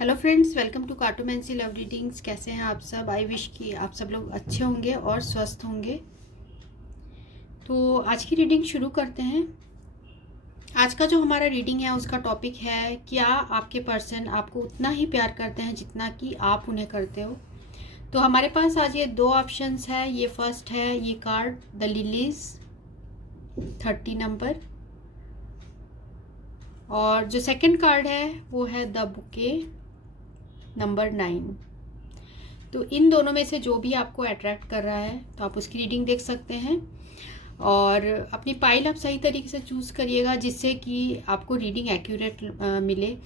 Hello friends, welcome to cartomancy love readings. कैसे हैं आप सब? आई विश कि आप सब लोग अच्छे होंगे और स्वस्थ होंगे। तो आज की रीडिंग शुरू करते हैं। आज का जो हमारा रीडिंग है उसका टॉपिक है, क्या आपके पर्सन आपको उतना ही प्यार करते हैं जितना कि आप उन्हें करते हो। तो हमारे पास आज ये दो ऑप्शंस है। ये फर्स्ट है ये कार्ड द लिलीज 30 नंबर, और जो सेकंड कार्ड है वो है द बुके नंबर 9। तो इन दोनों में से जो भी आपको अट्रैक्ट कर रहा है तो आप उसकी रीडिंग देख सकते हैं, और अपनी पाइल आप सही तरीके से चूज़ करिएगा जिससे कि आपको रीडिंग एक्यूरेट मिले।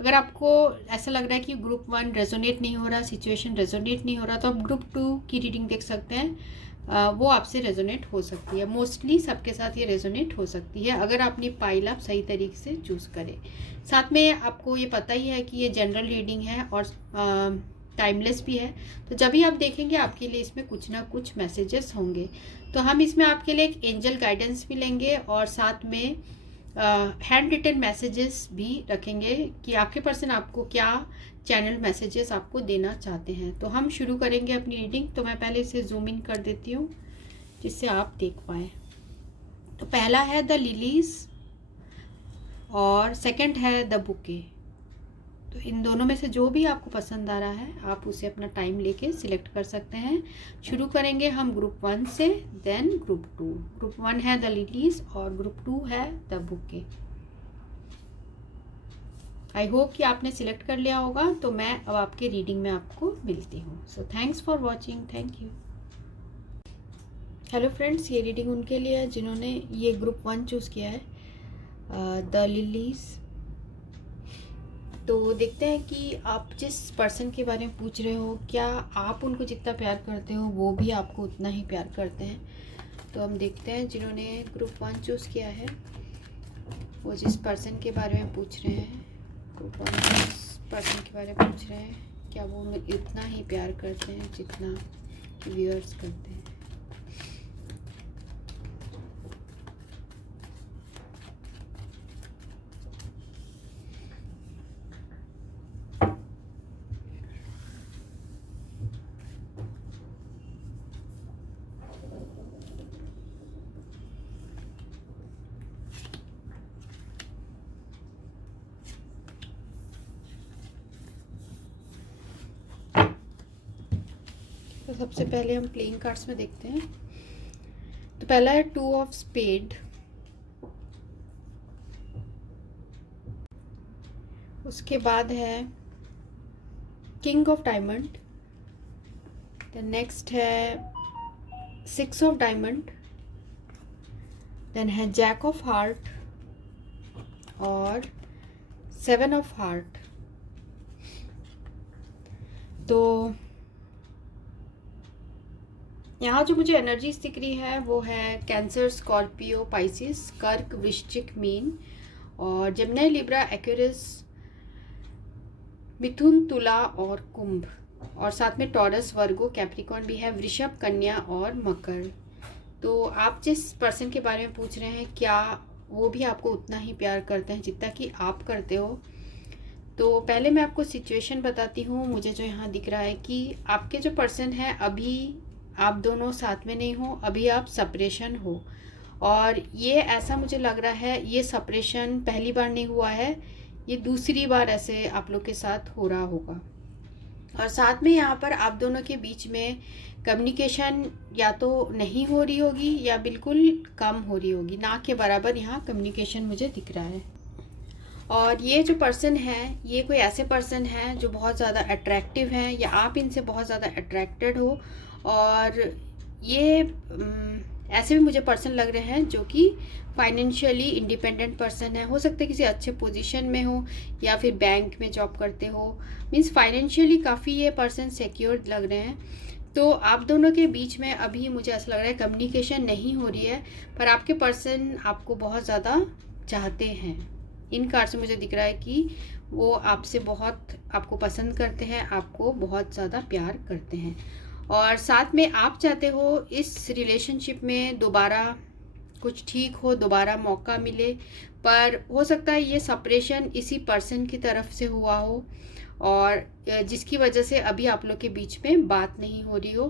अगर आपको ऐसा लग रहा है कि ग्रुप 1 रेजोनेट नहीं हो रहा, सिचुएशन रेजोनेट नहीं हो रहा, तो आप ग्रुप 2 की रीडिंग देख सकते हैं। वो आपसे रेजोनेट हो सकती है। मोस्टली सबके साथ ये रेजोनेट हो सकती है अगर अपनी पाइल आप सही तरीके से चूज़ करें। साथ में आपको ये पता ही है कि ये जनरल रीडिंग है और टाइमलेस भी है। तो जब भी आप देखेंगे आपके लिए इसमें कुछ ना कुछ मैसेजेस होंगे। तो हम इसमें आपके लिए एक एंजल गाइडेंस भी लेंगे और साथ में हैंड रिटन मैसेजेस भी रखेंगे कि आपके पर्सन आपको क्या चैनल मैसेजेस आपको देना चाहते हैं। तो हम शुरू करेंगे अपनी रीडिंग। तो मैं पहले इसे जूम इन कर देती हूँ जिससे आप देख पाएँ। तो पहला है द लिलीज और सेकंड है द बुके। तो इन दोनों में से जो भी आपको पसंद आ रहा है आप उसे अपना टाइम लेके सिलेक्ट कर सकते हैं। शुरू करेंगे हम ग्रुप 1 से, देन ग्रुप 2। ग्रुप 1 है द लिलीज और ग्रुप 2 है द बुके। आई होप कि आपने सिलेक्ट कर लिया होगा। तो मैं अब आपके रीडिंग में आपको मिलती हूँ। So thanks for watching, thank you. Hello friends, ये रीडिंग उनके लिए है जिन्होंने ये ग्रुप 1 चूज़ किया है, द लिलीज। तो देखते हैं कि आप जिस पर्सन के बारे में पूछ रहे हो, क्या आप उनको जितना प्यार करते हो वो भी आपको उतना ही प्यार करते हैं। तो हम देखते हैं जिन्होंने ग्रुप 1 चूज़ किया है वो जिस पर्सन के बारे में पूछ रहे हैं, ग्रुप 1 जिस पर्सन के बारे में पूछ रहे हैं, क्या वो उतना ही प्यार करते हैं जितना कि व्यूअर्स करते हैं। तो सबसे पहले हम प्लेइंग कार्ड्स में देखते हैं। तो पहला है 2 ऑफ स्पेड, उसके बाद है king of diamond, then next है 6 ऑफ डायमंड, देन है जैक ऑफ हार्ट और 7 ऑफ हार्ट। तो यहाँ जो मुझे एनर्जीज दिख रही है वो है कैंसर, स्कॉर्पियो, पाइसिस, कर्क, वृश्चिक, मीन और जेमिनी, लिब्रा, एक्वेरियस, मिथुन, तुला और कुंभ, और साथ में टॉरस, वर्गो, कैप्रिकॉर्न भी है, वृषभ, कन्या और मकर। तो आप जिस पर्सन के बारे में पूछ रहे हैं क्या वो भी आपको उतना ही प्यार करते हैं जितना कि आप करते हो। तो पहले मैं आपको सिचुएशन बताती हूँ। मुझे जो यहाँ दिख रहा है कि आपके जो पर्सन है अभी आप दोनों साथ में नहीं हो, अभी आप सेपरेशन हो। और ये ऐसा मुझे लग रहा है ये सेपरेशन पहली बार नहीं हुआ है, ये दूसरी बार ऐसे आप लोग के साथ हो रहा होगा। और साथ में यहाँ पर आप दोनों के बीच में कम्युनिकेशन या तो नहीं हो रही होगी या बिल्कुल कम हो रही होगी, ना के बराबर यहाँ कम्युनिकेशन मुझे दिख रहा है। और ये जो पर्सन है ये कोई ऐसे पर्सन है जो बहुत ज़्यादा अट्रैक्टिव हैं या आप इनसे बहुत ज़्यादा अट्रैक्टेड हो। और ये ऐसे भी मुझे पर्सन लग रहे हैं जो कि फाइनेंशियली इंडिपेंडेंट पर्सन है। हो सकता है किसी अच्छे पोजीशन में हो या फिर बैंक में जॉब करते हो, मीन्स फाइनेंशियली काफ़ी ये पर्सन सिक्योर लग रहे हैं। तो आप दोनों के बीच में अभी मुझे ऐसा लग रहा है कम्युनिकेशन नहीं हो रही है, पर आपके पर्सन आपको बहुत ज़्यादा चाहते हैं। इन कार्ड से मुझे दिख रहा है कि वो आपसे बहुत आपको पसंद करते हैं, आपको बहुत ज़्यादा प्यार करते हैं। और साथ में आप चाहते हो इस रिलेशनशिप में दोबारा कुछ ठीक हो, दोबारा मौका मिले। पर हो सकता है ये सेपरेशन इसी पर्सन की तरफ से हुआ हो और जिसकी वजह से अभी आप लोग के बीच में बात नहीं हो रही हो।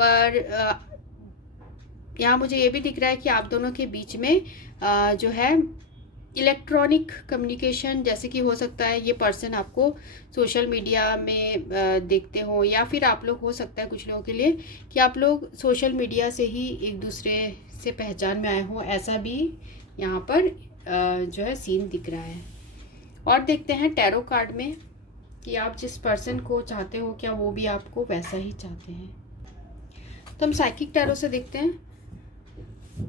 पर यहाँ मुझे ये भी दिख रहा है कि आप दोनों के बीच में जो है इलेक्ट्रॉनिक कम्युनिकेशन, जैसे कि हो सकता है ये पर्सन आपको सोशल मीडिया में देखते हो, या फिर आप लोग, हो सकता है कुछ लोगों के लिए कि आप लोग सोशल मीडिया से ही एक दूसरे से पहचान में आए हो। ऐसा भी यहाँ पर जो है सीन दिख रहा है। और देखते हैं टैरो कार्ड में कि आप जिस पर्सन को चाहते हो क्या वो भी आपको वैसा ही चाहते हैं। तो हम साइकिक टैरो से देखते हैं।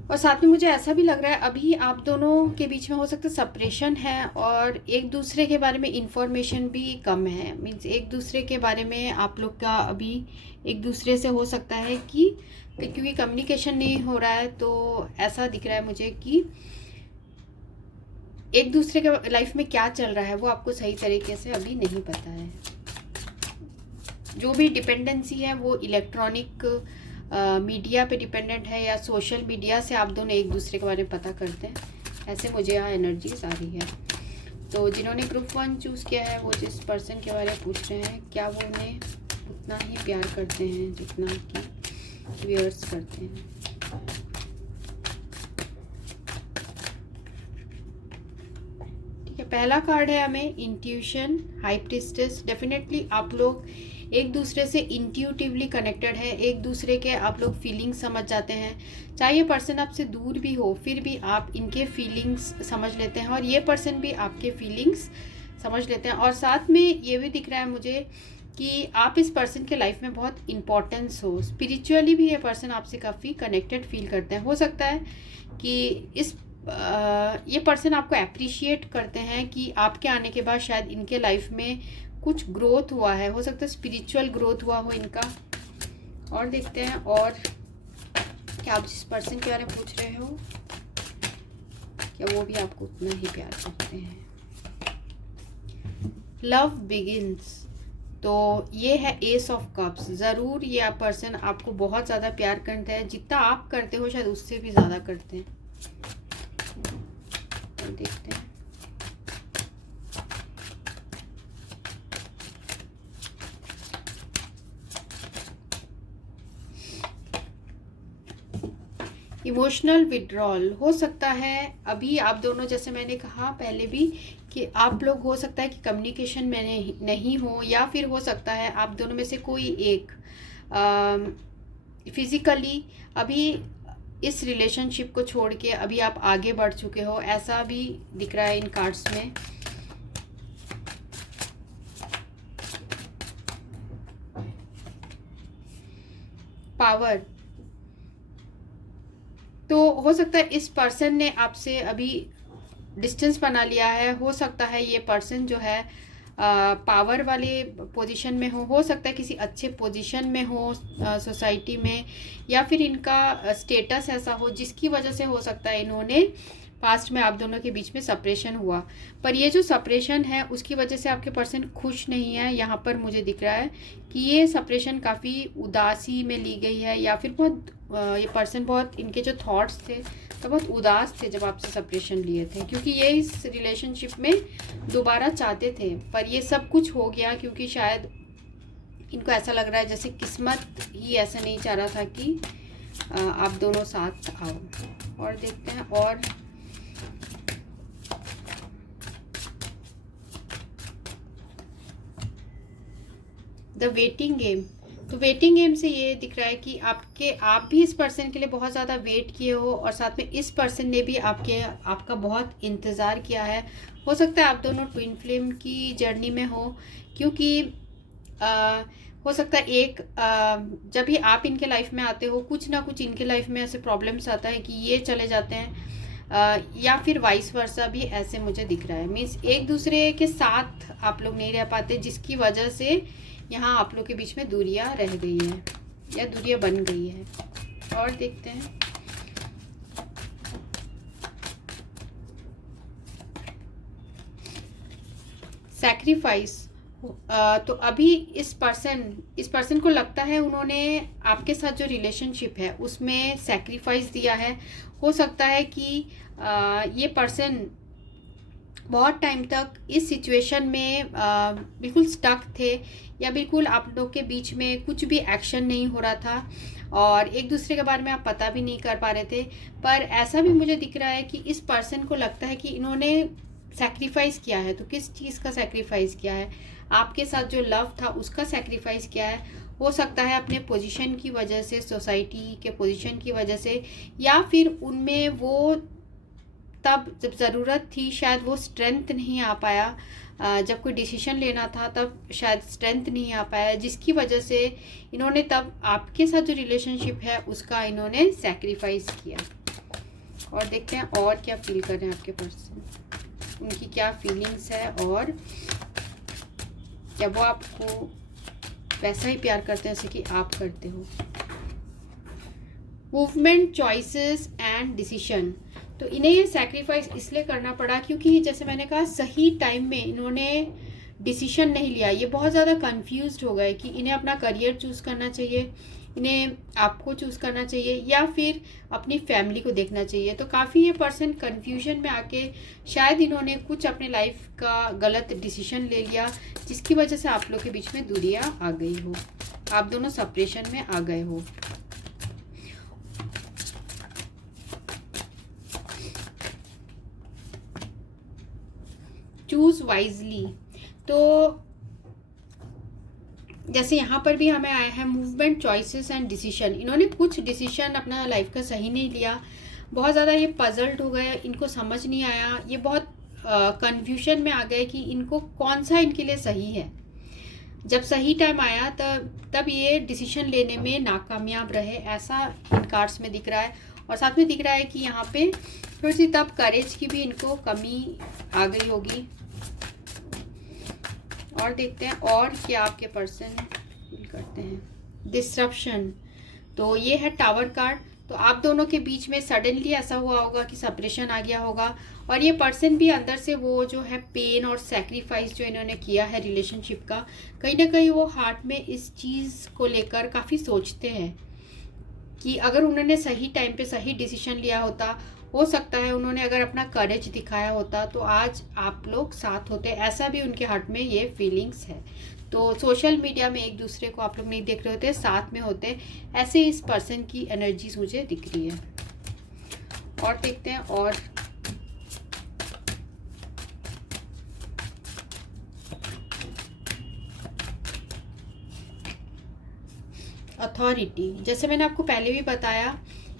और साथ में मुझे ऐसा भी लग रहा है अभी आप दोनों के बीच में हो सकता है सेपरेशन है और एक दूसरे के बारे में इंफॉर्मेशन भी कम है। मीन्स एक दूसरे के बारे में आप लोग का अभी एक दूसरे से हो सकता है कि क्योंकि कम्युनिकेशन नहीं हो रहा है, तो ऐसा दिख रहा है मुझे कि एक दूसरे के लाइफ में क्या चल रहा है वो आपको सही तरीके से अभी नहीं पता है। जो भी डिपेंडेंसी है वो इलेक्ट्रॉनिक मीडिया पे डिपेंडेंट है या सोशल मीडिया से आप दोनों एक दूसरे के बारे में पता करते हैं। ऐसे मुझे यहाँ एनर्जीज आ रही है। तो जिन्होंने ग्रुप 1 चूज़ किया है वो जिस पर्सन के बारे में पूछ रहे हैं क्या वो उन्हें उतना ही प्यार करते हैं जितना कि व्यूअर्स करते हैं। ठीक है, पहला कार्ड है हमें इंट्यूशन, हाई प्रीस्टेस। डेफिनेटली आप लोग एक दूसरे से इंट्यूटिवली कनेक्टेड है, एक दूसरे के आप लोग फीलिंग्स समझ जाते हैं। चाहे ये पर्सन आपसे दूर भी हो फिर भी आप इनके फीलिंग्स समझ लेते हैं और ये पर्सन भी आपके फीलिंग्स समझ लेते हैं। और साथ में ये भी दिख रहा है मुझे कि आप इस पर्सन के लाइफ में बहुत इंपॉर्टेंस हो। स्पिरिचुअली भी ये पर्सन आपसे काफ़ी कनेक्टेड फील करते हैं। हो सकता है कि ये पर्सन आपको अप्रिशिएट करते हैं कि आपके आने के बाद शायद इनके लाइफ में कुछ ग्रोथ हुआ है। हो सकता है स्पिरिचुअल ग्रोथ हुआ हो इनका। और देखते हैं और क्या आप जिस पर्सन के बारे में पूछ रहे हो क्या वो भी आपको उतना ही प्यार करते हैं। लव बिगिंस, तो ये है एस ऑफ कप्स। ज़रूर ये पर्सन आपको बहुत ज़्यादा प्यार करते हैं, जितना आप करते हो शायद उससे भी ज़्यादा करते हैं। और देखते हैं इमोशनल विड्रॉल। हो सकता है अभी आप दोनों, जैसे मैंने कहा पहले भी कि आप लोग हो सकता है कि कम्युनिकेशन में नहीं हो, या फिर हो सकता है आप दोनों में से कोई एक फिज़िकली अभी इस रिलेशनशिप को छोड़ के अभी आप आगे बढ़ चुके हो। ऐसा भी दिख रहा है इन कार्ड्स में। पावर, तो हो सकता है इस पर्सन ने आपसे अभी डिस्टेंस बना लिया है। हो सकता है ये पर्सन जो है पावर वाले पोजीशन में हो सकता है किसी अच्छे पोजीशन में हो सोसाइटी में, या फिर इनका स्टेटस ऐसा हो जिसकी वजह से हो सकता है इन्होंने पास्ट में आप दोनों के बीच में सेपरेशन हुआ। पर ये जो सेपरेशन है उसकी वजह से आपके पर्सन खुश नहीं है। यहाँ पर मुझे दिख रहा है कि ये सेपरेशन काफ़ी उदासी में ली गई है, या फिर बहुत ये पर्सन बहुत, इनके जो थॉट्स थे तो बहुत उदास थे जब आपसे सेपरेशन लिए थे, क्योंकि ये इस रिलेशनशिप में दोबारा चाहते थे। पर ये सब कुछ हो गया क्योंकि शायद इनको ऐसा लग रहा है जैसे किस्मत ही ऐसा नहीं चाह रहा था कि आप दोनों साथ आओ। और देखते हैं और द वेटिंग गेम। तो वेटिंग गेम से ये दिख रहा है कि आप भी इस पर्सन के लिए बहुत ज़्यादा वेट किए हो और साथ में इस पर्सन ने भी आपका बहुत इंतज़ार किया है। हो सकता है आप दोनों ट्विन फ्लेम की जर्नी में हो, क्योंकि हो सकता है जब भी आप इनके लाइफ में आते हो कुछ ना कुछ इनके लाइफ में ऐसे प्रॉब्लम्स आता है कि ये चले जाते हैं, या फिर वाइस वर्सा भी ऐसे मुझे दिख रहा है। मीन्स एक दूसरे के साथ आप लोग नहीं रह पाते, जिसकी वजह से यहाँ आप लोग के बीच में दूरियां रह गई हैं या दूरियां बन गई है। और देखते हैं सैक्रिफाइस। तो अभी इस पर्सन को लगता है उन्होंने आपके साथ जो रिलेशनशिप है उसमें सैक्रिफाइस दिया है। हो सकता है कि ये पर्सन बहुत टाइम तक इस सिचुएशन में बिल्कुल स्टक थे, या बिल्कुल आप लोग के बीच में कुछ भी एक्शन नहीं हो रहा था और एक दूसरे के बारे में आप पता भी नहीं कर पा रहे थे। पर ऐसा भी मुझे दिख रहा है कि इस पर्सन को लगता है कि इन्होंने सैक्रिफाइस किया है। तो किस चीज़ का सैक्रिफाइस किया है? आपके साथ जो लव था उसका सैक्रिफाइस किया है। हो सकता है अपने पोजीशन की वजह से, सोसाइटी के पोजीशन की वजह से, या फिर उनमें वो तब जब ज़रूरत थी शायद वो स्ट्रेंथ नहीं आ पाया। जब कोई डिसीजन लेना था तब शायद स्ट्रेंथ नहीं आ पाया, जिसकी वजह से इन्होंने तब आपके साथ जो रिलेशनशिप है उसका इन्होंने सैक्रिफाइस किया। और देखते हैं और क्या फील कर रहे हैं आपके पर्सन, उनकी क्या फीलिंग्स है और क्या वो आपको वैसा ही प्यार करते हैं जैसे कि आप करते हो। Movement, choices and decision. तो इन्हें ये सैक्रिफाइस इसलिए करना पड़ा क्योंकि जैसे मैंने कहा सही टाइम में इन्होंने डिसीजन नहीं लिया। ये बहुत ज़्यादा कंफ्यूज्ड हो गए कि इन्हें अपना करियर चूज़ करना चाहिए, इन्हें आपको चूज़ करना चाहिए, या फिर अपनी फैमिली को देखना चाहिए। तो काफ़ी ये पर्सन कन्फ्यूजन में आके शायद इन्होंने कुछ अपने लाइफ का गलत डिसीजन ले लिया, जिसकी वजह से आप लोग के बीच में दूरियाँ आ गई हो, आप दोनों सेपरेशन में आ गए हो। Choose wisely. तो जैसे यहाँ पर भी हमें आया है मूवमेंट, चॉइसेस एंड डिसीजन। इन्होंने कुछ डिसीजन अपना लाइफ का सही नहीं लिया, बहुत ज़्यादा ये पजल्ड हो गए, इनको समझ नहीं आया, ये बहुत कन्फ्यूजन में आ गए कि इनको कौन सा इनके लिए सही है। जब सही टाइम आया तब ये डिसीजन लेने में नाकामयाब रहे, ऐसा इन कार्ड्स में दिख रहा है। और साथ में दिख रहा है कि यहाँ पे थोड़ी सी तब करेज की भी इनको कमी आ गई होगी। और देखते हैं और क्या आपके पर्सन फील करते हैं। डिसरप्शन। तो ये है टावर कार्ड। तो आप दोनों के बीच में सडनली ऐसा हुआ होगा कि सेपरेशन आ गया होगा, और ये पर्सन भी अंदर से वो जो है पेन और सैक्रिफाइस जो इन्होंने किया है रिलेशनशिप का, कहीं ना कहीं वो हार्ट में इस चीज़ को लेकर काफ़ी सोचते हैं कि अगर उन्होंने सही टाइम पे सही डिसीजन लिया होता, हो सकता है उन्होंने अगर अपना करेज दिखाया होता तो आज आप लोग साथ होते। ऐसा भी उनके हार्ट में ये फीलिंग्स है। तो सोशल मीडिया में एक दूसरे को आप लोग नहीं देख रहे होते, साथ में होते, ऐसे इस पर्सन की एनर्जीज मुझे दिख रही है। और देखते हैं और अथॉरिटी। जैसे मैंने आपको पहले भी बताया,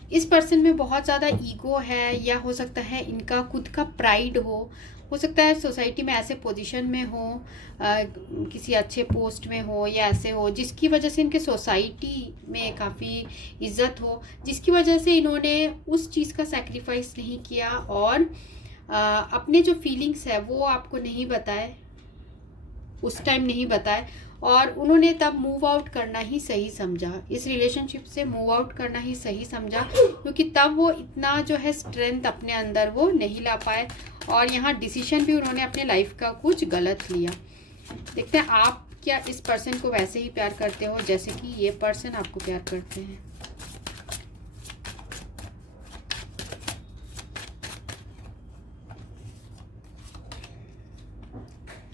इस पर्सन में बहुत ज़्यादा ईगो है, या हो सकता है इनका खुद का प्राइड हो सकता है सोसाइटी में ऐसे पोजीशन में हो, किसी अच्छे पोस्ट में हो या ऐसे हो, जिसकी वजह से इनके सोसाइटी में काफ़ी इज्जत हो, जिसकी वजह से इन्होंने उस चीज़ का सैक्रिफाइस नहीं किया और अपने जो फीलिंग्स है वो आपको नहीं बताए, उस टाइम नहीं बताए, और उन्होंने तब मूव आउट करना ही सही समझा, इस रिलेशनशिप से मूव आउट करना ही सही समझा, क्योंकि तब वो इतना जो है स्ट्रेंथ अपने अंदर वो नहीं ला पाए, और यहाँ डिसीजन भी उन्होंने अपने लाइफ का कुछ गलत लिया। देखते हैं आप क्या इस पर्सन को वैसे ही प्यार करते हो जैसे कि ये पर्सन आपको प्यार करते हैं।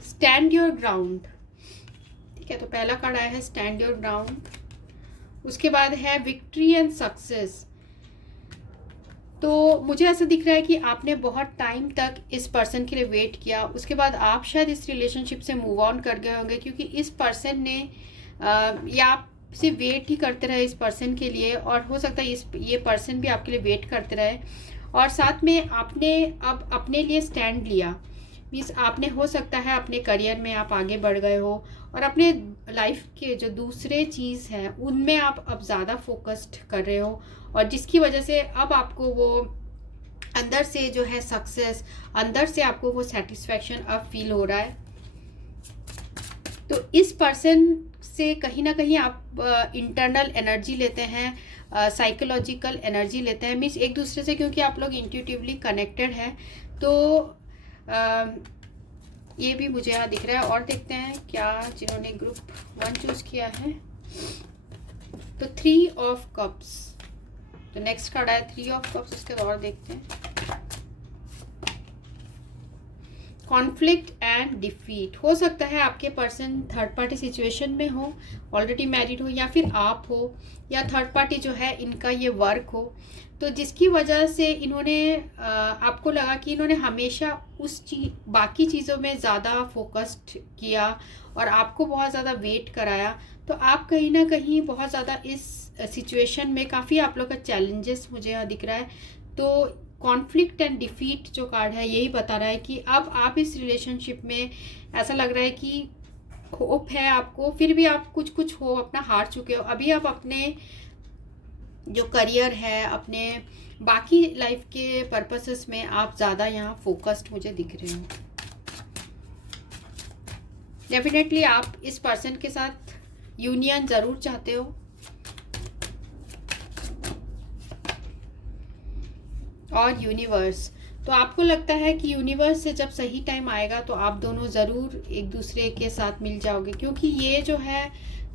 Stand your ground. ठीक है, तो पहला कार्ड आया है स्टैंड योर ग्राउंड। उसके बाद है विक्ट्री एंड सक्सेस। तो मुझे ऐसा दिख रहा है कि आपने बहुत टाइम तक इस पर्सन के लिए वेट किया, उसके बाद आप शायद इस रिलेशनशिप से मूव ऑन कर गए होंगे, क्योंकि इस पर्सन ने या आपसे वेट ही करते रहे इस पर्सन के लिए, और हो सकता है ये पर्सन भी आपके लिए वेट करते रहे, और साथ में आपने अब अपने लिए स्टैंड लिया। मीन्स आपने हो सकता है अपने करियर में आप आगे बढ़ गए हो, और अपने लाइफ के जो दूसरे चीज़ हैं उनमें आप अब ज़्यादा फोकस्ड कर रहे हो, और जिसकी वजह से अब आपको वो अंदर से जो है सक्सेस, अंदर से आपको वो सेटिस्फैक्शन अब फील हो रहा है। तो इस पर्सन से कहीं ना कहीं आप इंटरनल एनर्जी लेते हैं, साइकोलॉजिकल एनर्जी लेते हैं, मीन्स एक दूसरे से, क्योंकि आप लोग इंट्यूटिवली कनेक्टेड हैं। तो ये भी मुझे यहाँ दिख रहा है। और देखते हैं क्या जिन्होंने ग्रुप 1 चूज़ किया है। तो 3 ऑफ कप्स। तो नेक्स्ट कार्ड आया 3 ऑफ कप्स, उसके बाद और देखते हैं। Conflict and defeat. हो सकता है आपके पर्सन थर्ड पार्टी सिचुएशन में हो, ऑलरेडी मैरिड हो, या फिर आप हो, या थर्ड पार्टी जो है इनका ये वर्क हो, तो जिसकी वजह से इन्होंने आपको लगा कि इन्होंने हमेशा बाकी चीज़ों में ज़्यादा फोकस्ड किया और आपको बहुत ज़्यादा वेट कराया। तो आप कहीं ना कहीं बहुत ज़्यादा इस सिचुएशन में काफ़ी आप लोग का चैलेंजेस मुझे यहाँ दिख रहा है। तो कॉन्फ्लिक्ट एंड डिफीट जो कार्ड है यही बता रहा है कि अब आप इस रिलेशनशिप में ऐसा लग रहा है कि होप है आपको, फिर भी आप कुछ हो अपना हार चुके हो। अभी आप अपने जो करियर है, अपने बाकी लाइफ के पर्पसेस में आप ज़्यादा यहाँ फोकस्ड मुझे दिख रहे हो। डेफिनेटली आप इस पर्सन के साथ यूनियन ज़रूर चाहते हो। और यूनिवर्स, तो आपको लगता है कि यूनिवर्स से जब सही टाइम आएगा तो आप दोनों ज़रूर एक दूसरे के साथ मिल जाओगे, क्योंकि ये जो है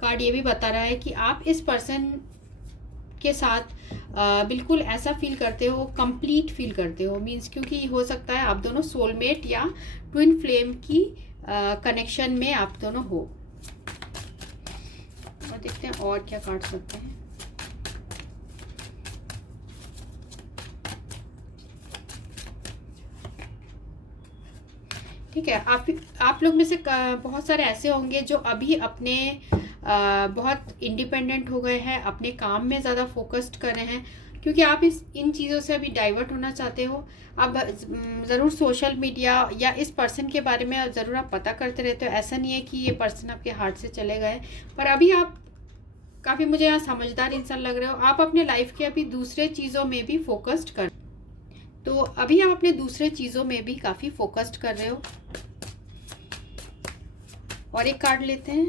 कार्ड ये भी बता रहा है कि आप इस पर्सन के साथ बिल्कुल ऐसा फील करते हो, कंप्लीट फील करते हो। मींस क्योंकि हो सकता है आप दोनों सोलमेट या ट्विन फ्लेम की कनेक्शन में आप दोनों हो। और देखते हैं और क्या कार्ड सकते हैं। ठीक है, आप लोग में से बहुत सारे ऐसे होंगे जो अभी अपने बहुत इंडिपेंडेंट हो गए हैं, अपने काम में ज़्यादा फोकस्ड कर रहे हैं, क्योंकि आप इन चीज़ों से अभी डाइवर्ट होना चाहते हो। आप ज़रूर सोशल मीडिया या इस पर्सन के बारे में ज़रूर आप पता करते रहते हो। ऐसा नहीं है कि ये पर्सन आपके हार्ट से चले गए, पर अभी आप काफ़ी मुझे यहाँ समझदार इंसान लग रहे हो। आप अपने लाइफ के अभी दूसरे चीज़ों में भी फोकस्ड कर, तो अभी आप अपने दूसरे चीज़ों में भी काफ़ी फोकस्ड कर रहे हो। और एक कार्ड लेते हैं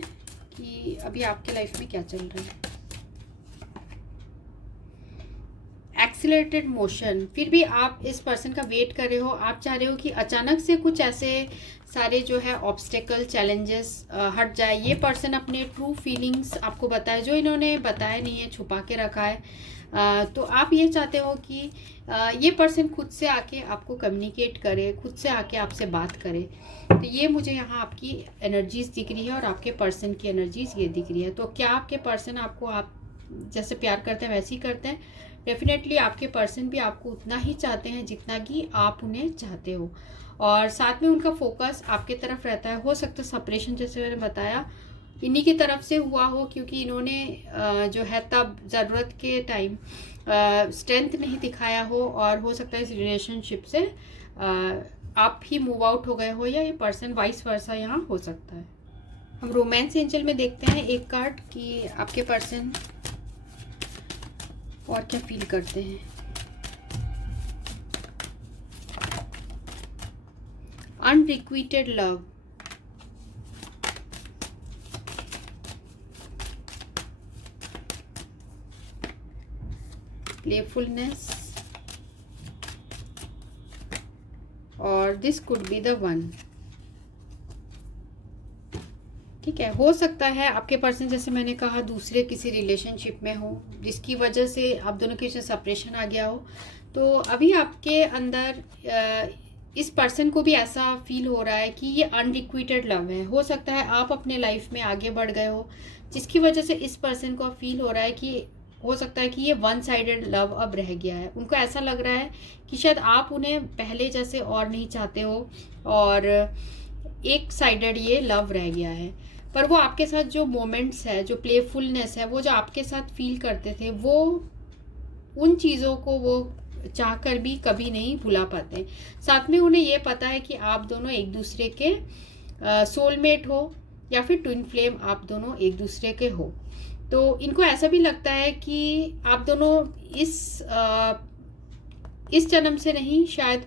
कि अभी आपके लाइफ में क्या चल रहा है। एक्सीलरेटेड मोशन, फिर भी आप इस पर्सन का वेट कर रहे हो। आप चाह रहे हो कि अचानक से कुछ ऐसे सारे जो है ऑब्स्टेकल चैलेंजेस हट जाए। ये पर्सन अपने ट्रू फीलिंग्स आपको बताए, जो इन्होंने बताया नहीं है, छुपा के रखा है। तो आप ये चाहते हो कि ये पर्सन खुद से आके आपको कम्युनिकेट करे, खुद से आके आपसे बात करे। तो ये मुझे यहाँ आपकी एनर्जीज दिख रही है और आपके पर्सन की एनर्जीज ये दिख रही है। तो क्या आपके पर्सन आपको आप जैसे प्यार करते हैं वैसे ही करते हैं? डेफिनेटली आपके पर्सन भी आपको उतना ही चाहते हैं जितना कि आप उन्हें चाहते हो, और साथ में उनका फोकस आपके तरफ रहता है। हो सकता है सेपरेशन जैसे मैंने बताया इन्हीं की तरफ से हुआ हो, क्योंकि इन्होंने जो है तब ज़रूरत के टाइम स्ट्रेंथ नहीं दिखाया हो, और हो सकता है इस रिलेशनशिप से आप ही मूव आउट हो गए हो, या ये पर्सन वाइस वर्सा यहाँ हो सकता है। हम रोमांस एंजल में देखते हैं एक कार्ड कि आपके पर्सन और क्या फील करते हैं। अनरिक्विटेड लव, प्लेफुलनेस, और this could be the one. ठीक है, हो सकता है आपके पर्सन जैसे मैंने कहा दूसरे किसी रिलेशनशिप में हो, जिसकी वजह से आप दोनों के बीच में सेपरेशन आ गया हो। तो अभी आपके अंदर इस पर्सन को भी ऐसा फील हो रहा है कि ये अनरिक्विटेड लव है। हो सकता है आप अपने लाइफ में आगे बढ़ गए हो, जिसकी वजह से इस पर्सन को फील हो रहा है कि हो सकता है कि ये वन साइडेड लव अब रह गया है। उनको ऐसा लग रहा है कि शायद आप उन्हें पहले जैसे और नहीं चाहते हो, और एक साइडेड ये लव रह गया है। पर वो आपके साथ जो मोमेंट्स है, जो प्लेफुलनेस है, वो जो आपके साथ फील करते थे, वो उन चीज़ों को वो चाहकर भी कभी नहीं भुला पाते। साथ में उन्हें ये पता है कि आप दोनों एक दूसरे के सोलमेट हो, या फिर ट्विन फ्लेम आप दोनों एक दूसरे के हो। तो इनको ऐसा भी लगता है कि आप दोनों इस जन्म से नहीं, शायद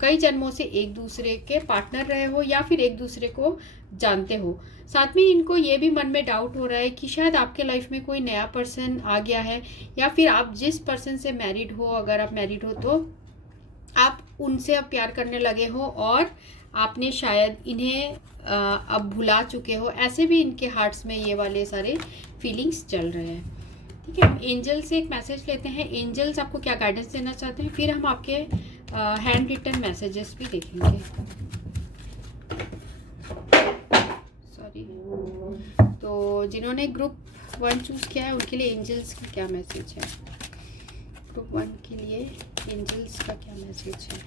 कई जन्मों से एक दूसरे के पार्टनर रहे हो, या फिर एक दूसरे को जानते हो। साथ में इनको ये भी मन में डाउट हो रहा है कि शायद आपके लाइफ में कोई नया पर्सन आ गया है, या फिर आप जिस पर्सन से मैरिड हो, अगर आप मैरिड हो तो आप उनसे अब प्यार करने लगे हो, और आपने शायद इन्हें अब भुला चुके हो। ऐसे भी इनके हार्ट्स में ये वाले सारे फीलिंग्स चल रहे हैं। ठीक है, एंजल से एक मैसेज लेते हैं, एंजल्स आपको क्या गाइडेंस देना चाहते हैं, फिर हम आपके हैंड रिटन मैसेजेस भी देखेंगे। सॉरी। तो जिन्होंने ग्रुप 1 चूज़ किया है उनके लिए एंजल्स का क्या मैसेज है, ग्रुप 1 के लिए एंजल्स का क्या मैसेज है।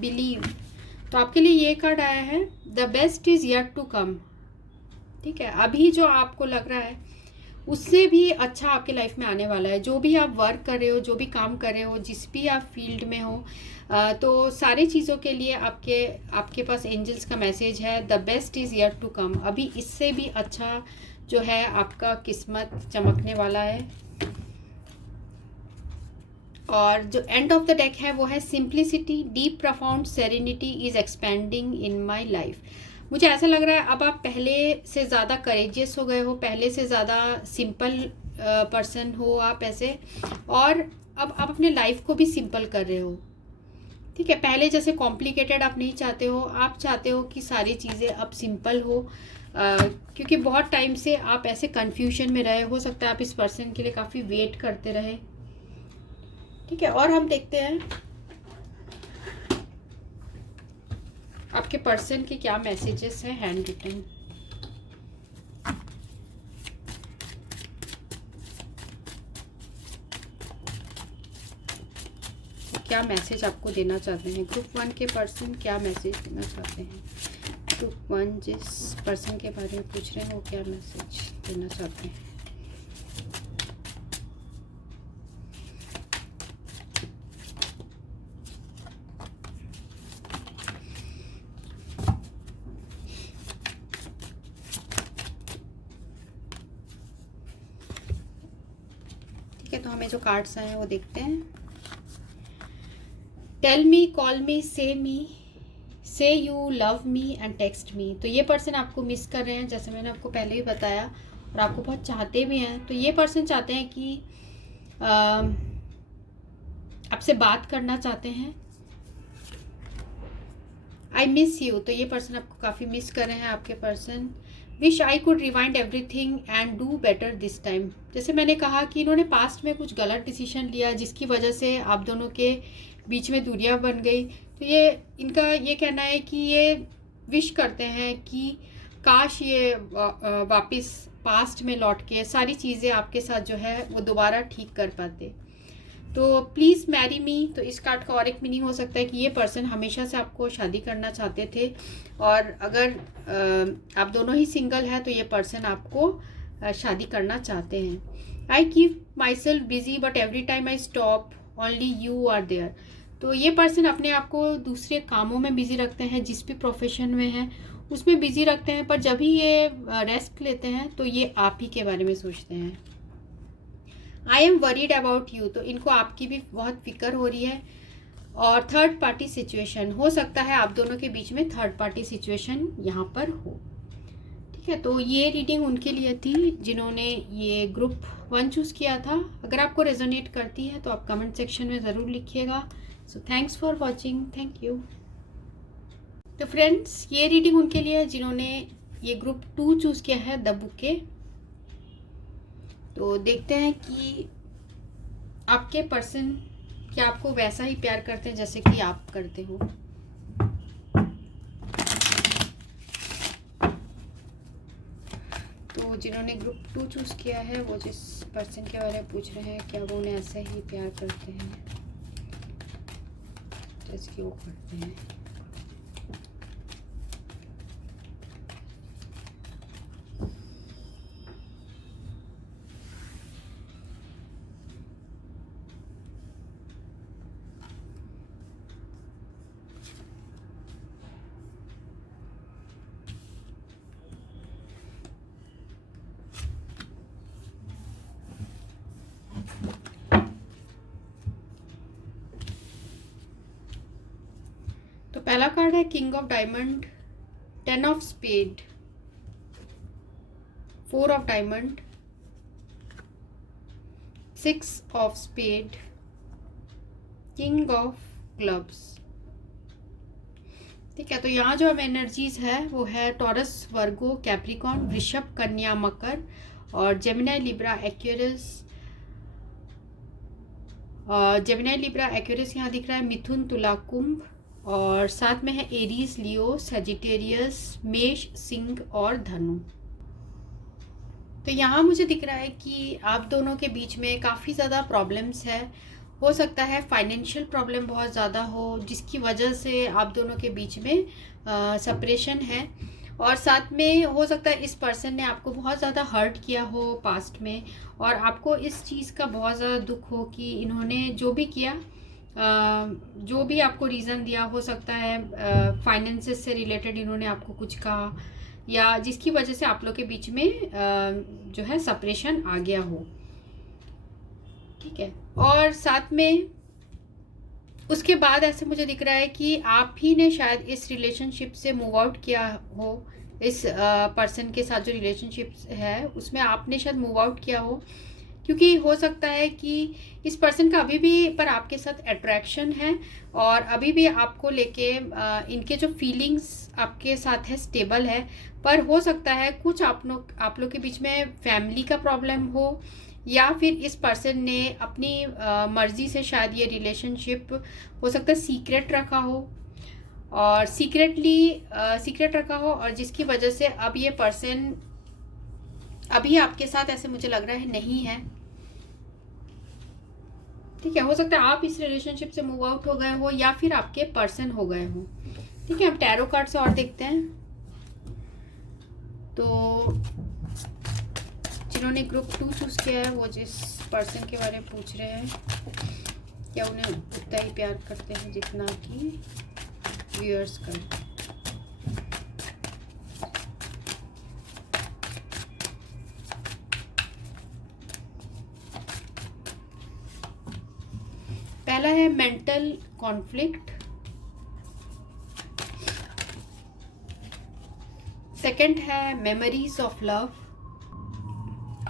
बिलीव, तो आपके लिए ये कार्ड आया है, the best is yet to come. ठीक है, अभी जो आपको लग रहा है उससे भी अच्छा आपके लाइफ में आने वाला है। जो भी आप वर्क कर रहे हो, जो भी काम कर रहे हो, जिस भी आप फील्ड में हो, तो सारी चीज़ों के लिए आपके पास एंजल्स का मैसेज है, the best is yet to come. अभी इससे भी अच्छा जो है आपका किस्मत चमकने वाला है। और जो एंड ऑफ द डेक है वो है simplicity, deep profound serenity is expanding in my life. मुझे ऐसा लग रहा है अब आप पहले से ज़्यादा करेजियस हो गए हो, पहले से ज़्यादा सिंपल पर्सन हो आप ऐसे, और अब आप अपने लाइफ को भी सिंपल कर रहे हो। ठीक है, पहले जैसे कॉम्प्लिकेटेड आप नहीं चाहते हो, आप चाहते हो कि सारी चीज़ें अब सिंपल हो, क्योंकि बहुत टाइम से आप ऐसे कन्फ्यूजन में रहे। हो सकता है आप इस पर्सन के लिए काफ़ी वेट करते रहे। ठीक है, और हम देखते हैं आपके पर्सन के क्या मैसेजेस हैं हैंड रिटन। क्या मैसेज आपको देना चाहते हैं, ग्रुप 1 के पर्सन क्या मैसेज देना चाहते हैं, ग्रुप 1 जिस पर्सन के बारे में पूछ रहे हैं वो क्या मैसेज देना चाहते हैं। ठीक है, तो हमें जो कार्ड्स आए हैं वो देखते हैं। टेल मी, कॉल मी, से you love me and text me. तो ये पर्सन आपको मिस कर रहे हैं, जैसे मैंने आपको पहले ही बताया, और आपको बहुत चाहते भी हैं। तो ये पर्सन चाहते हैं कि आपसे बात करना चाहते हैं। आई मिस यू, तो ये पर्सन आपको काफ़ी मिस कर रहे हैं आपके person. Wish I could rewind everything and do better this time. जैसे मैंने कहा कि इन्होंने पास्ट में कुछ गलत डिसीजन लिया जिसकी वजह से आप दोनों के बीच में दूरियां बन गई। तो ये इनका ये कहना है कि ये विश करते हैं कि काश ये वापस पास्ट में लौट के सारी चीज़ें आपके साथ जो है वो दोबारा ठीक कर पाते। तो प्लीज़ मैरी मी, तो इस कार्ड का और एक मीनिंग हो सकता है कि ये पर्सन हमेशा से आपको शादी करना चाहते थे, और अगर आप दोनों ही सिंगल हैं तो ये पर्सन आपको शादी करना चाहते हैं। I keep myself busy but every time I stop only you are there. तो ये पर्सन अपने आप को दूसरे कामों में बिजी रखते हैं, जिस भी प्रोफेशन में है उसमें बिजी रखते हैं, पर जब भी ये रेस्ट लेते हैं तो ये आप ही के बारे में सोचते हैं। I am worried about you, तो इनको आपकी भी बहुत फिक्र हो रही है। और थर्ड पार्टी सिचुएशन, हो सकता है आप दोनों के बीच में थर्ड पार्टी सिचुएशन यहाँ पर हो। ठीक है, तो ये रीडिंग उनके लिए थी जिन्होंने ये ग्रुप 1 चूज़ किया था। अगर आपको रेजोनेट करती है तो आप कमेंट सेक्शन में ज़रूर लिखिएगा। So thanks for watching, thank you. तो फ्रेंड्स, ये रीडिंग उनके लिए है जिन्होंने ये ग्रुप 2 चूज़ किया है, द बुके। तो देखते हैं कि आपके पर्सन क्या आपको वैसा ही प्यार करते हैं जैसे कि आप करते हो। तो जिन्होंने ग्रुप 2 चूज़ किया है वो जिस पर्सन के बारे में पूछ रहे हैं क्या वो उन्हें ऐसा ही प्यार करते हैं जैसे कि वो करते हैं। तो पहला कार्ड है king of diamond, 10 of spade, 4 of diamond, six of spade, king of clubs. ठीक है, तो यहाँ जो अब एनर्जीज है वो है टॉरस, वर्गो, कैप्रिकॉन, वृषभ, कन्या, मकर और Gemini, Libra, Aquarius. Gemini, Libra, Aquarius यहाँ दिख रहा है, मिथुन, तुला, कुंभ और साथ में है एरीज, लियो, सजिटेरियस, मेष, सिंह और धनु। तो यहाँ मुझे दिख रहा है कि आप दोनों के बीच में काफ़ी ज़्यादा प्रॉब्लम्स है। हो सकता है फाइनेंशियल प्रॉब्लम बहुत ज़्यादा हो, जिसकी वजह से आप दोनों के बीच में सेपरेशन है। और साथ में हो सकता है इस पर्सन ने आपको बहुत ज़्यादा हर्ट किया हो पास्ट में, और आपको इस चीज़ का बहुत ज़्यादा दुख हो कि इन्होंने जो भी किया, जो भी आपको रीज़न दिया, हो सकता है फाइनेंसेस से रिलेटेड इन्होंने आपको कुछ कहा, या जिसकी वजह से आप लोग के बीच में जो है सेपरेशन आ गया हो। ठीक है, और साथ में उसके बाद ऐसे मुझे दिख रहा है कि आप ही ने शायद इस रिलेशनशिप से मूव आउट किया हो। इस पर्सन के साथ जो रिलेशनशिप है उसमें आपने शायद मूव आउट किया हो, क्योंकि हो सकता है कि इस पर्सन का अभी भी पर आपके साथ अट्रैक्शन है, और अभी भी आपको लेके इनके जो फीलिंग्स आपके साथ है स्टेबल है। पर हो सकता है कुछ आप लोग के बीच में फैमिली का प्रॉब्लम हो, या फिर इस पर्सन ने अपनी मर्जी से शायद ये रिलेशनशिप हो सकता है सीक्रेट रखा हो, और सीक्रेट रखा हो, और जिसकी वजह से अब ये पर्सन अभी आपके साथ ऐसे मुझे लग रहा है नहीं है। ठीक है, हो सकता है आप इस रिलेशनशिप से मूव आउट हो गए हो, या फिर आपके पर्सन हो गए हो। ठीक है, अब टैरो कार्ड से और देखते हैं। तो जिन्होंने ग्रुप 2 चूज किया है वो जिस पर्सन के बारे में पूछ रहे हैं, क्या उन्हें उतना ही प्यार करते हैं जितना कि व्यूअर्स करते हैं। पहला है मेंटल कॉन्फ्लिक्ट, सेकंड है मेमोरीज ऑफ लव,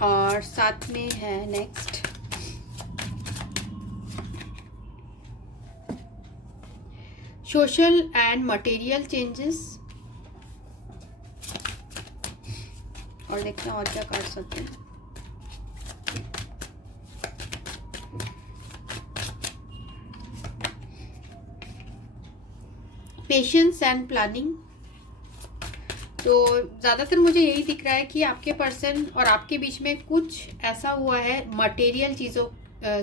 और साथ में है next social and material changes. और देखते हैं और क्या कर सकते हैं। Patience and planning. तो ज़्यादातर मुझे यही दिख रहा है कि आपके पर्सन और आपके बीच में कुछ ऐसा हुआ है मटेरियल चीज़ों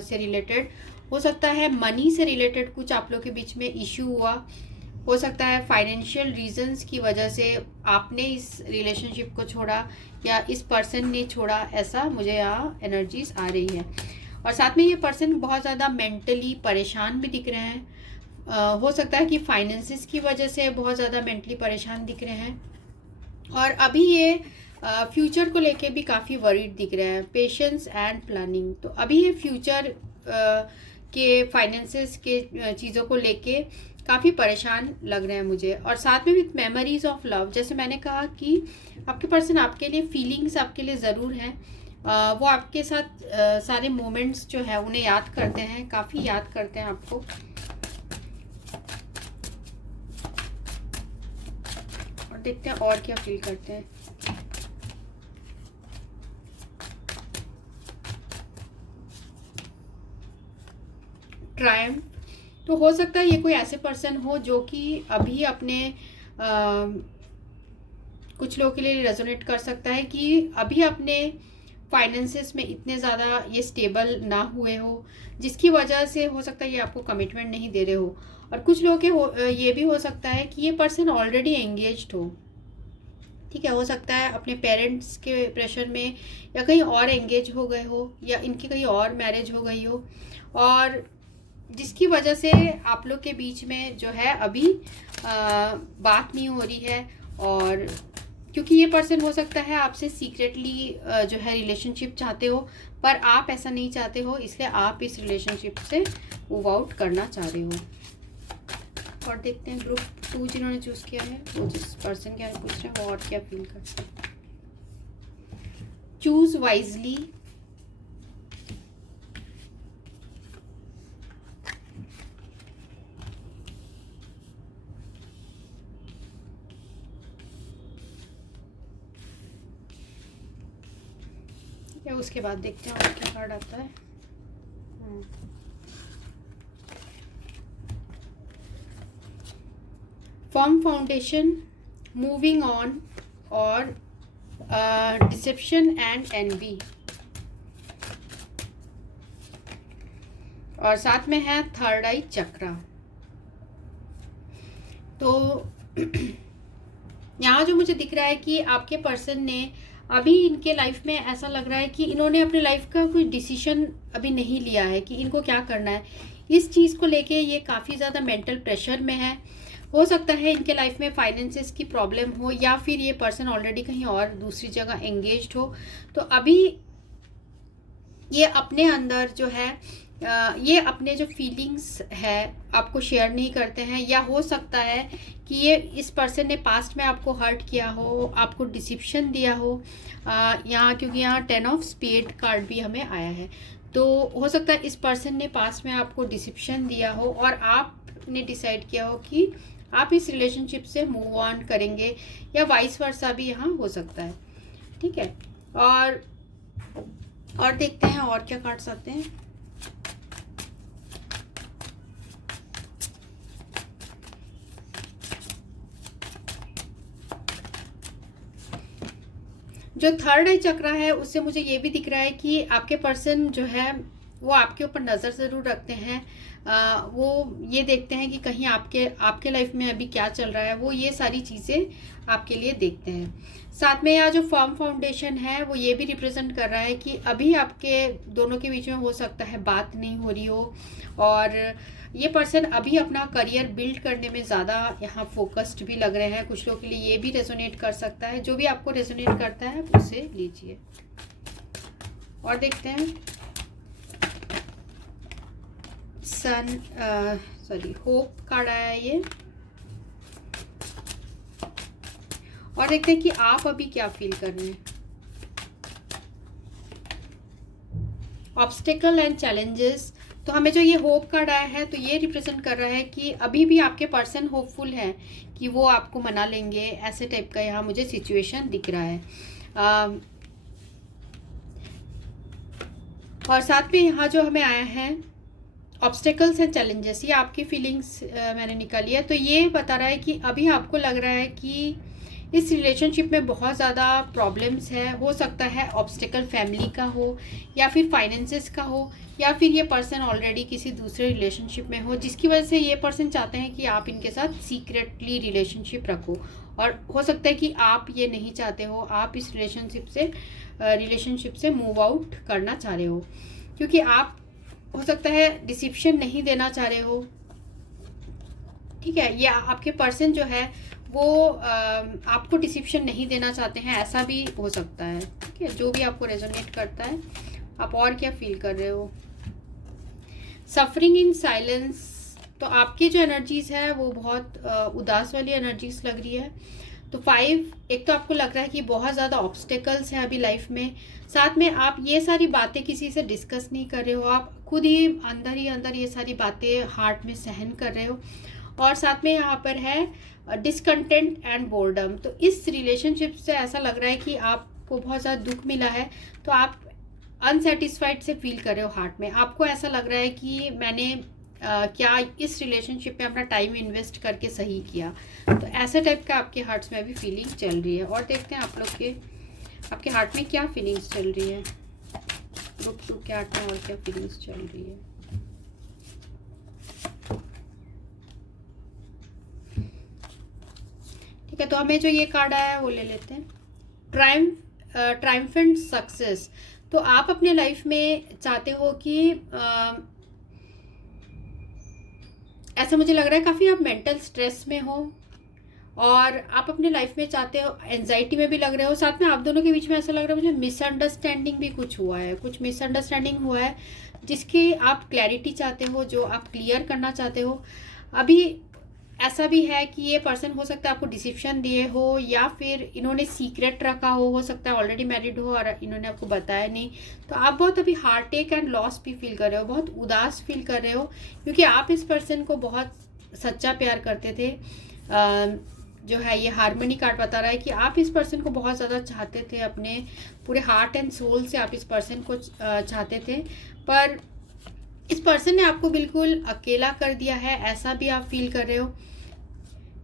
से रिलेटेड। हो सकता है मनी से रिलेटेड कुछ आप लोग के बीच में इश्यू हुआ, हो सकता है फाइनेंशियल रीजंस की वजह से आपने इस रिलेशनशिप को छोड़ा या इस पर्सन ने छोड़ा, ऐसा मुझे यहाँ एनर्जीज आ रही है। और साथ में ये पर्सन बहुत ज़्यादा मेंटली परेशान भी दिख रहे हैं। हो सकता है कि फाइनेंसिस की वजह से बहुत ज़्यादा मेंटली परेशान दिख रहे हैं, और अभी ये फ्यूचर को लेके भी काफ़ी वरीड दिख रहे हैं। पेशेंस एंड प्लानिंग, तो अभी ये फ्यूचर के फाइनेंसेस के चीज़ों को लेके काफ़ी परेशान लग रहे हैं मुझे। और साथ में विथ मेमोरीज ऑफ लव, जैसे मैंने कहा कि आपके पर्सन आपके लिए फीलिंग्स आपके लिए ज़रूर हैं, वो आपके साथ सारे मोमेंट्स जो है उन्हें याद करते हैं, काफ़ी याद करते हैं आपको। और देखते हैं और क्या फील करते हैं। ट्रायम्फ, तो हो सकता है ये कोई ऐसे पर्सन हो जो कि अभी अपने कुछ लोगों के लिए रेजोनेट कर सकता है कि अभी अपने फाइनेंसेस में इतने ज़्यादा ये स्टेबल ना हुए हो, जिसकी वजह से हो सकता है ये आपको कमिटमेंट नहीं दे रहे हो। और कुछ लोगों के ये भी हो सकता है कि ये पर्सन ऑलरेडी एंगेज्ड हो। ठीक है, हो सकता है अपने पेरेंट्स के प्रेशर में या कहीं और एंगेज हो गए हो, या इनकी कहीं और मैरिज हो गई हो, और जिसकी वजह से आप लोग के बीच में जो है अभी बात नहीं हो रही है। और क्योंकि ये पर्सन हो सकता है आपसे सीक्रेटली जो है रिलेशनशिप चाहते हो, पर आप ऐसा नहीं चाहते हो, इसलिए आप इस रिलेशनशिप से मूव आउट करना चाह रहे हो। और देखते हैं ग्रुप 2 जिन्होंने चूज किया है वो जिस पर्सन के बारे में पूछ रहे हैं वो और क्या फील करते हैं। चूज वाइजली, या उसके बाद देखते हैं और क्या कार्ड आता है। फर्म फाउंडेशन, मूविंग ऑन और डिसेप्शन एंड एनवी, और साथ में है थर्ड आई चक्रा। तो यहाँ जो मुझे दिख रहा है कि आपके पर्सन ने अभी इनके लाइफ में ऐसा लग रहा है कि इन्होंने अपने लाइफ का कोई डिसीजन अभी नहीं लिया है कि इनको क्या करना है। इस चीज़ को लेके ये काफ़ी ज़्यादा मेंटल प्रेशर में है। हो सकता है इनके लाइफ में फाइनेंसेस की प्रॉब्लम हो, या फिर ये पर्सन ऑलरेडी कहीं और दूसरी जगह एंगेज्ड हो। तो अभी ये अपने अंदर जो है ये अपने जो फीलिंग्स है आपको शेयर नहीं करते हैं, या हो सकता है कि ये इस पर्सन ने पास्ट में आपको हर्ट किया हो, आपको डिसिप्शन दिया हो। यहाँ क्योंकि यहाँ 10 ऑफ स्पेड कार्ड भी हमें आया है, तो हो सकता है इस पर्सन ने पास्ट में आपको डिसिप्शन दिया हो और आपने डिसाइड किया हो कि आप इस रिलेशनशिप से मूव ऑन करेंगे, या वाइस वर्सा भी यहाँ हो सकता है। ठीक है, और देखते हैं और क्या कार्ड्स आते हैं। जो थर्ड आई चक्रा है उससे मुझे ये भी दिख रहा है कि आपके पर्सन जो है वो आपके ऊपर नज़र ज़रूर रखते हैं। वो ये देखते हैं कि कहीं आपके लाइफ में अभी क्या चल रहा है, वो ये सारी चीज़ें आपके लिए देखते हैं। साथ में यहाँ जो फर्म फाउंडेशन है वो ये भी रिप्रेजेंट कर रहा है कि अभी आपके दोनों के बीच में हो सकता है बात नहीं हो रही हो, और ये पर्सन अभी अपना करियर बिल्ड करने में ज़्यादा यहाँ फोकस्ड भी लग रहे हैं। कुछ लोगों के लिए ये भी रेजोनेट कर सकता है। जो भी आपको रेजोनेट करता है उसे लीजिए और देखते हैं। होप कार्ड आया ये, और देखते हैं कि आप अभी क्या फील कर रहे हैं। ऑब्स्टेकल एंड चैलेंजेस, तो हमें जो ये होप कार्ड आया है तो ये रिप्रेजेंट कर रहा है कि अभी भी आपके पर्सन होपफुल है कि वो आपको मना लेंगे, ऐसे टाइप का यहाँ मुझे सिचुएशन दिख रहा है। और साथ में यहाँ जो हमें आया है ऑब्स्टेकल्स एंड चैलेंजेस, ये आपकी फीलिंग्स मैंने निकाली है। तो ये बता रहा है कि अभी आपको लग रहा है कि इस रिलेशनशिप में बहुत ज़्यादा प्रॉब्लम्स है। हो सकता है ऑब्स्टेकल फैमिली का हो, या फिर फाइनेंसेस का हो, या फिर ये पर्सन ऑलरेडी किसी दूसरे रिलेशनशिप में हो, जिसकी वजह से ये पर्सन चाहते हैं कि आप इनके साथ सीक्रेटली रिलेशनशिप रखो। और हो सकता है कि आप ये नहीं चाहते हो, आप इस रिलेशनशिप से मूव आउट करना चाह रहे हो, क्योंकि आप हो सकता है डिसिप्शन नहीं देना चाह रहे हो। ठीक है, या आपके पर्सन जो है वो आपको डिसिप्शन नहीं देना चाहते हैं, ऐसा भी हो सकता है। ठीक है, जो भी आपको रेजोनेट करता है। आप और क्या फील कर रहे हो। सफरिंग इन साइलेंस, तो आपकी जो एनर्जीज है वो बहुत उदास वाली एनर्जीज लग रही है। तो 5, एक तो आपको लग रहा है कि बहुत ज़्यादा ऑब्स्टेकल्स हैं अभी लाइफ में। साथ में आप ये सारी बातें किसी से डिस्कस नहीं कर रहे हो, आप खुद ही अंदर ये सारी बातें हार्ट में सहन कर रहे हो। और साथ में यहाँ पर है डिसकंटेंट एंड बोर्डम, तो इस रिलेशनशिप से ऐसा लग रहा है कि आपको बहुत ज़्यादा दुख मिला है, तो आप अनसेटिस्फाइड से फील कर रहे हो हार्ट में। आपको ऐसा लग रहा है कि मैंने क्या इस रिलेशनशिप में अपना टाइम इन्वेस्ट करके सही किया। तो ऐसे टाइप का आपके हार्ट्स में अभी फीलिंग चल रही है। और देखते हैं आप लोग के आपके हार्ट में क्या फीलिंग्स चल रही है। ग्रुप 2 के हार्ट में और क्या फीलिंग्स चल रही है। ठीक है, तो हमें जो ये कार्ड आया है वो ले लेते हैं। ट्रायम्फेंट सक्सेस, तो आप अपने लाइफ में चाहते हो कि ऐसा मुझे लग रहा है काफ़ी आप मेंटल स्ट्रेस में हो, और आप अपने लाइफ में चाहते हो, एंजाइटी में भी लग रहे हो। साथ में आप दोनों के बीच में ऐसा लग रहा है मुझे मिसअंडरस्टैंडिंग भी कुछ हुआ है, कुछ मिसअंडरस्टैंडिंग हुआ है जिसकी आप क्लैरिटी चाहते हो, जो आप क्लियर करना चाहते हो। अभी ऐसा भी है कि ये पर्सन हो सकता है आपको डिसिप्शन दिए हो, या फिर इन्होंने सीक्रेट रखा हो सकता है ऑलरेडी मैरिड हो और इन्होंने आपको बताया नहीं। तो आप बहुत अभी हार्ट टेक एंड लॉस भी फील कर रहे हो, बहुत उदास फील कर रहे हो, क्योंकि आप इस पर्सन को बहुत सच्चा प्यार करते थे। जो है ये हार्मनी कार्ड बता रहा है कि आप इस पर्सन को बहुत ज़्यादा चाहते थे, अपने पूरे हार्ट एंड सोल से आप इस पर्सन को चाहते थे, पर इस पर्सन ने आपको बिल्कुल अकेला कर दिया है, ऐसा भी आप फील कर रहे हो।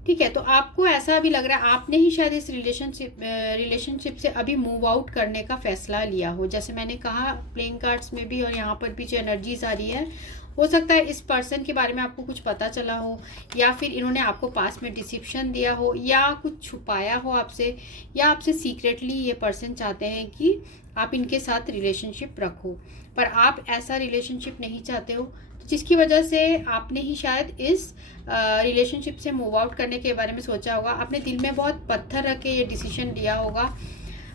ठीक है, तो आपको ऐसा भी लग रहा है आपने ही शायद इस रिलेशनशिप से अभी मूव आउट करने का फैसला लिया हो। जैसे मैंने कहा प्लेइंग कार्ड्स में भी और यहाँ पर भी जो एनर्जीज आ रही है, हो सकता है इस पर्सन के बारे में आपको कुछ पता चला हो, या फिर इन्होंने आपको पास में डिसिप्शन दिया हो, या कुछ छुपाया हो आपसे, या आपसे सीक्रेटली ये पर्सन चाहते हैं कि आप इनके साथ रिलेशनशिप रखो, पर आप ऐसा रिलेशनशिप नहीं चाहते हो, तो जिसकी वजह से आपने ही शायद इस रिलेशनशिप से मूव आउट करने के बारे में सोचा होगा। आपने दिल में बहुत पत्थर रख के ये डिसीजन लिया होगा,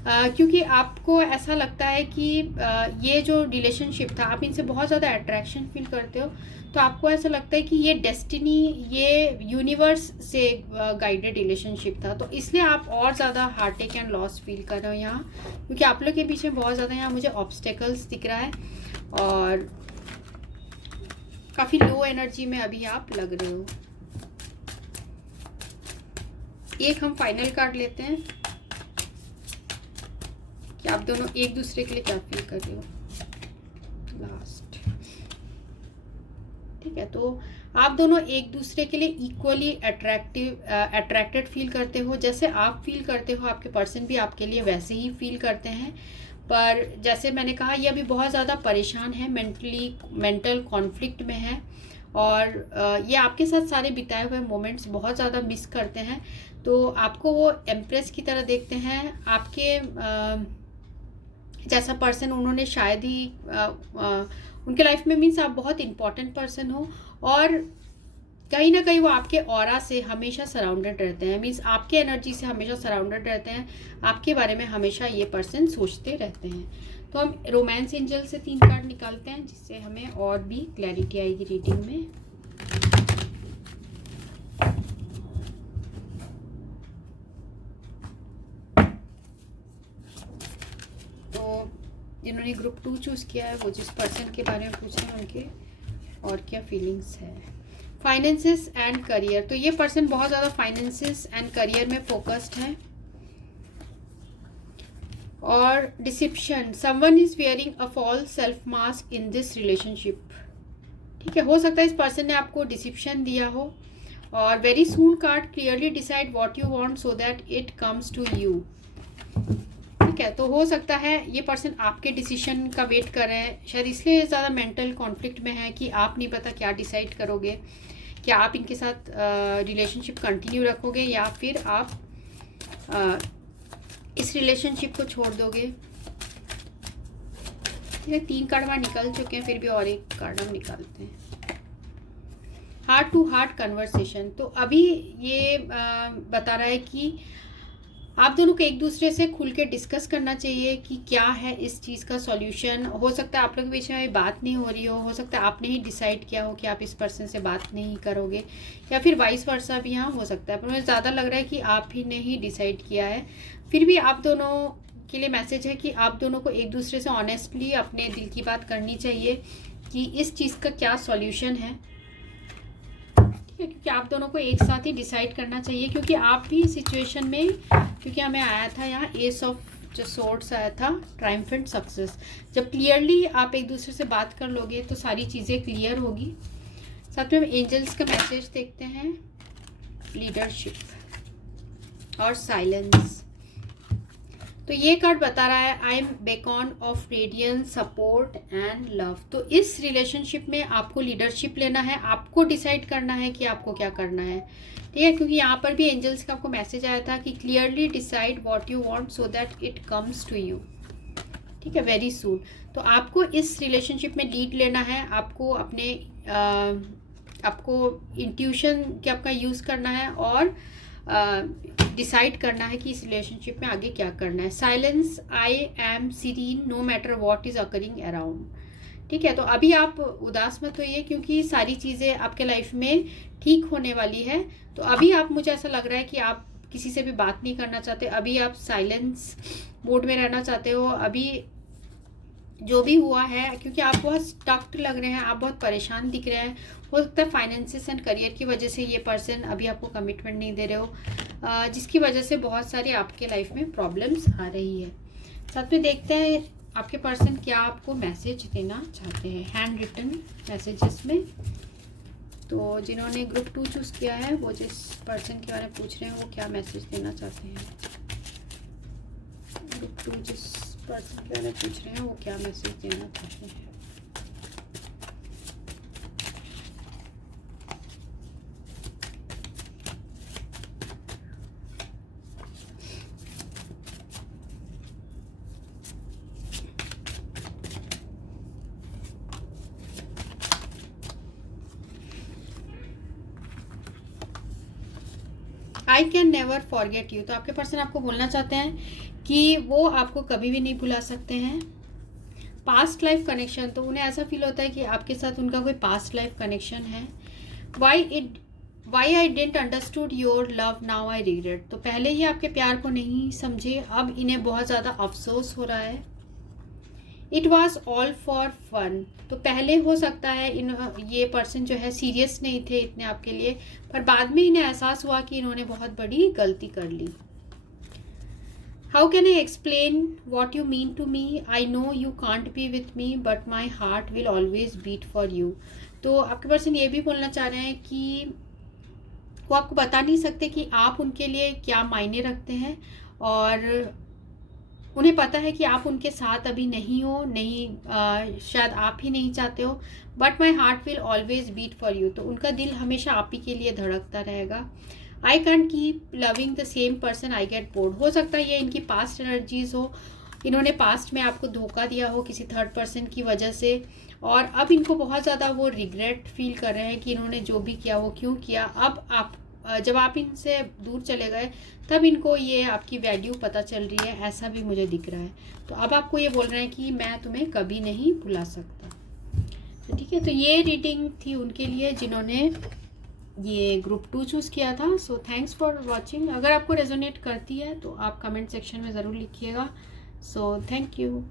क्योंकि आपको ऐसा लगता है कि ये जो रिलेशनशिप था, आप इनसे बहुत ज़्यादा अट्रैक्शन फील करते हो, तो आपको ऐसा लगता है कि ये डेस्टिनी, ये यूनिवर्स से गाइडेड रिलेशनशिप था, तो इसलिए आप और ज़्यादा हार्टेक एंड लॉस फील कर रहे हो यहाँ, क्योंकि आप लोग के बीच में बहुत ज़्यादा यहाँ मुझे ऑब्स्टेकल्स दिख रहा है और काफ़ी लो एनर्जी में अभी आप लग रहे हो। एक हम फाइनल कार्ड लेते हैं कि आप दोनों एक दूसरे के लिए क्या फील कर रहे हो। लास्ट, ठीक है, तो आप दोनों एक दूसरे के लिए इक्वली अट्रैक्टेड फील करते हो। जैसे आप फील करते हो, आपके पर्सन भी आपके लिए वैसे ही फील करते हैं, पर जैसे मैंने कहा ये अभी बहुत ज़्यादा परेशान है, मेंटल कॉन्फ्लिक्ट में है, और ये आपके साथ सारे बिताए हुए मोमेंट्स बहुत ज़्यादा मिस करते हैं। तो आपको वो एम्प्रेस की तरह देखते हैं, आपके जैसा पर्सन उन्होंने शायद ही उनके लाइफ में, मीन्स आप बहुत इम्पॉर्टेंट पर्सन हो, और कहीं ना कहीं वो आपके ऑरा से हमेशा सराउंडेड रहते हैं, मीन्स आपके एनर्जी से हमेशा सराउंडेड रहते हैं, आपके बारे में हमेशा ये पर्सन सोचते रहते हैं। तो हम रोमांस एंजल से 3 कार्ड निकालते हैं, जिससे हमें और भी क्लैरिटी आएगी रीडिंग में। तो जिन्होंने ग्रुप 2 चूज़ किया है, वो जिस पर्सन के बारे में पूछ रहे हैं उनके और क्या फीलिंग्स है। फाइनेंसेस एंड करियर, तो ये पर्सन बहुत ज़्यादा फाइनेंसेस एंड करियर में फोकस्ड है। और deception, someone is wearing a false self mask in this relationship. ठीक है, हो सकता है इस पर्सन ने आपको डिसिप्शन दिया हो। और very soon card, clearly decide what you want so that it comes to you. ठीक है, तो हो सकता है ये पर्सन आपके डिसीजन का वेट कर रहे हैं, शायद इसलिए ज़्यादा मेंटल कॉन्फ्लिक्ट में है कि आप नहीं पता क्या डिसाइड करोगे, क्या आप इनके साथ रिलेशनशिप कंटिन्यू रखोगे या फिर आप इस रिलेशनशिप को छोड़ दोगे। ठीक है, 3 कार्ड वहाँ निकल चुके हैं, फिर भी और एक कार्ड हम निकालते हैं। हार्ट टू हार्ट कन्वर्सेशन, तो अभी ये बता रहा है कि आप दोनों को एक दूसरे से खुल के डिस्कस करना चाहिए कि क्या है इस चीज़ का सॉल्यूशन। हो सकता है आप लोग के बीच में बात नहीं हो रही हो सकता है आपने ही डिसाइड किया हो कि आप इस पर्सन से बात नहीं करोगे, या फिर वाइस वर्सा भी यहाँ हो सकता है, पर मुझे ज़्यादा लग रहा है कि आप ही ने ही डिसाइड किया है। फिर भी आप दोनों के लिए मैसेज है कि आप दोनों को एक दूसरे से ऑनेस्टली अपने दिल की बात करनी चाहिए कि इस चीज़ का क्या सॉल्यूशन है। क्योंकि आप दोनों को एक साथ ही डिसाइड करना चाहिए, क्योंकि आप भी सिचुएशन में, क्योंकि हमें आया था यहाँ एस ऑफ जो सोर्ड्स आया था, ट्रायम्फेंट सक्सेस। जब क्लियरली आप एक दूसरे से बात कर लोगे तो सारी चीज़ें क्लियर होगी। साथ में हम एंजल्स का मैसेज देखते हैं, लीडरशिप और साइलेंस। तो ये कार्ड बता रहा है I am beacon of radiance, support and love. तो इस रिलेशनशिप में आपको लीडरशिप लेना है, आपको डिसाइड करना है कि आपको क्या करना है। ठीक है, क्योंकि यहाँ पर भी एंजल्स का आपको मैसेज आया था कि clearly decide what you want so that it comes to you. ठीक है, वेरी सून। तो आपको इस रिलेशनशिप में लीड लेना है, आपको अपने आपको इंट्यूशन के आपका यूज़ करना है और डिसाइड करना है कि इस रिलेशनशिप में आगे क्या करना है। Silence, I am serene no matter what is occurring around. ठीक है, तो अभी आप उदास मत होइए, क्योंकि सारी चीज़ें आपके लाइफ में ठीक होने वाली है। तो अभी आप, मुझे ऐसा लग रहा है कि आप किसी से भी बात नहीं करना चाहते, अभी आप साइलेंस मोड में रहना चाहते हो। अभी जो भी हुआ है, क्योंकि आप बहुत स्टक्ड लग रहे हैं, आप बहुत परेशान दिख रहे हैं। हो सकता है फाइनेंसिस एंड करियर की वजह से ये पर्सन अभी आपको कमिटमेंट नहीं दे रहे हो, जिसकी वजह से बहुत सारी आपके लाइफ में प्रॉब्लम्स आ रही है। साथ में देखते हैं आपके पर्सन क्या आपको मैसेज देना चाहते हैं हैंड रिटन मैसेजेस में। तो जिन्होंने ग्रुप 2 चूज़ किया है, वो जिस पर्सन के बारे में पूछ रहे हैं वो क्या मैसेज देना चाहते हैं। ग्रुप 2 जिस पर्सन के बारे में पूछ रहे हैं वो क्या मैसेज देना चाहते हैं। I can never forget you. तो आपके पर्सन आपको बोलना चाहते हैं कि वो आपको कभी भी नहीं भुला सकते हैं। पास्ट लाइफ कनेक्शन, तो उन्हें ऐसा फील होता है कि आपके साथ उनका कोई पास्ट लाइफ कनेक्शन है। Why I didn't understood your love now I regret. तो पहले ही आपके प्यार को नहीं समझे, अब इन्हें बहुत ज़्यादा अफसोस हो रहा है। It was all for fun. तो पहले हो सकता है ये पर्सन जो है सीरियस नहीं थे इतने आपके लिए, पर बाद में इन्हें एहसास हुआ कि इन्होंने बहुत बड़ी गलती कर ली। How can I explain what you mean to me, I know you can't be with me but my heart will always beat for you. तो आपके पर्सन ये भी बोलना चाह रहे हैं कि वो आपको बता नहीं सकते कि आप उनके लिए क्या मायने रखते हैं, और उन्हें पता है कि आप उनके साथ अभी नहीं हो, शायद आप ही नहीं चाहते हो, but my heart will always beat for you. तो उनका दिल हमेशा आप ही के लिए धड़कता रहेगा। I can't keep loving the same person, I get bored. हो सकता है ये इनकी पास्ट एनर्जीज हो, इन्होंने पास्ट में आपको धोखा दिया हो किसी थर्ड पर्सन की वजह से, और अब इनको बहुत ज़्यादा वो रिग्रेट फील कर रहे हैं कि इन्होंने जो भी किया वो क्यों किया। अब जब आप इनसे दूर चले गए तब इनको ये आपकी वैल्यू पता चल रही है, ऐसा भी मुझे दिख रहा है। तो अब आपको ये बोल रहे हैं कि मैं तुम्हें कभी नहीं भुला सकता। तो ठीक है, तो ये रीडिंग थी उनके लिए जिन्होंने ये ग्रुप 2 चूज़ किया था। So thanks for watching. अगर आपको रेजोनेट करती है तो आप कमेंट सेक्शन में ज़रूर लिखिएगा। So thank you.